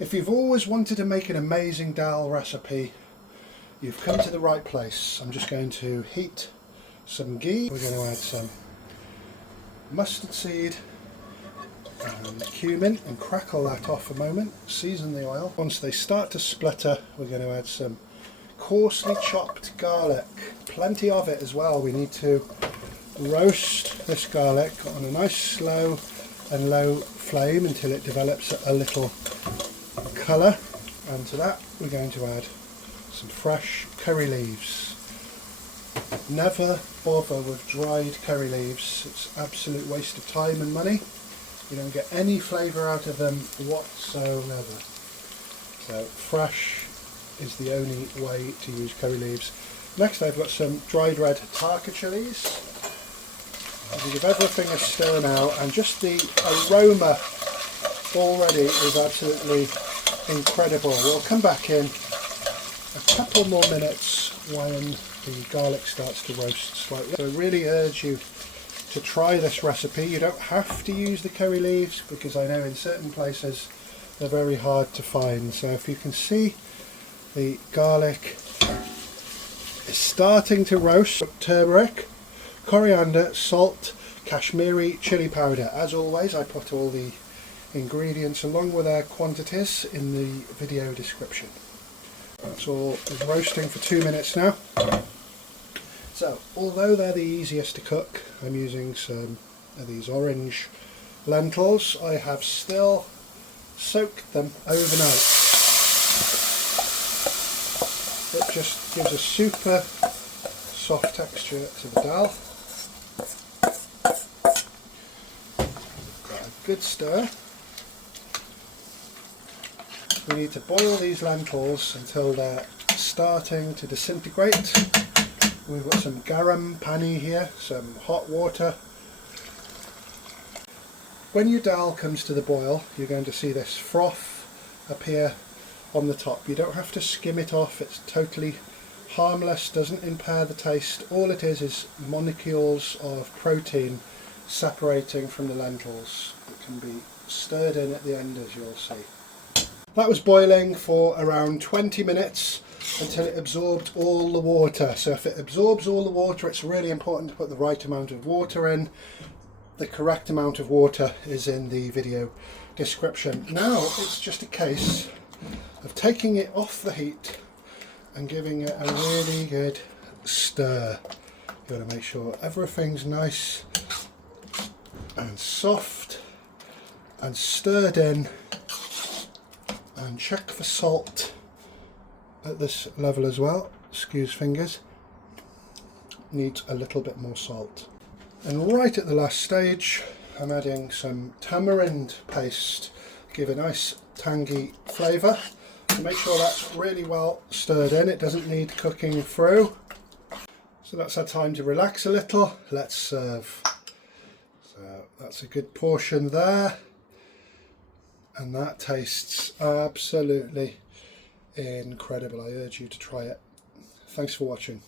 If you've always wanted to make an amazing dal recipe, you've come to the right place. I'm just going to heat some ghee. We're going to add some mustard seed and cumin and crackle that off a moment. Season the oil. Once they start to splutter, we're going to add some coarsely chopped garlic. Plenty of it as well. We need to roast this garlic on a nice slow and low flame until it develops a little colour, and to that we're going to add some fresh curry leaves. Never bother with dried curry leaves, it's absolute waste of time and money. You don't get any flavour out of them whatsoever. So fresh is the only way to use curry leaves. Next I've got some dried red tarka chilies. I'll give everything a stir now, and just the aroma already is absolutely incredible. We'll come back in a couple more minutes when the garlic starts to roast slightly. So I really urge you to try this recipe. You don't have to use the curry leaves because I know in certain places they're very hard to find. So if you can see, the garlic is starting to roast. Turmeric, coriander, salt, Kashmiri chili powder. As always, I put all the ingredients along with their quantities in the video description. That's all roasting for 2 minutes now. So although they're the easiest to cook, I'm using some of these orange lentils. I have still soaked them overnight. It just gives a super soft texture to the dal. Got a good stir. We need to boil these lentils until they're starting to disintegrate. We've got some garam pani here, some hot water. When your dal comes to the boil, you're going to see this froth appear on the top. You don't have to skim it off, it's totally harmless, doesn't impair the taste. All it is molecules of protein separating from the lentils. It can be stirred in at the end, as you'll see. That was boiling for around 20 minutes until it absorbed all the water. So if it absorbs all the water, it's really important to put the right amount of water in. The correct amount of water is in the video description. Now it's just a case of taking it off the heat and giving it a really good stir. You want to make sure everything's nice and soft and stirred in, and check for salt at this level as well. Excuse fingers, needs a little bit more salt. And right at the last stage I'm adding some tamarind paste, give a nice tangy flavour. So make sure that's really well stirred in, it doesn't need cooking through. So that's our time to relax a little. Let's serve. So that's a good portion there, and that tastes absolutely incredible. I urge you to try it. Thanks for watching.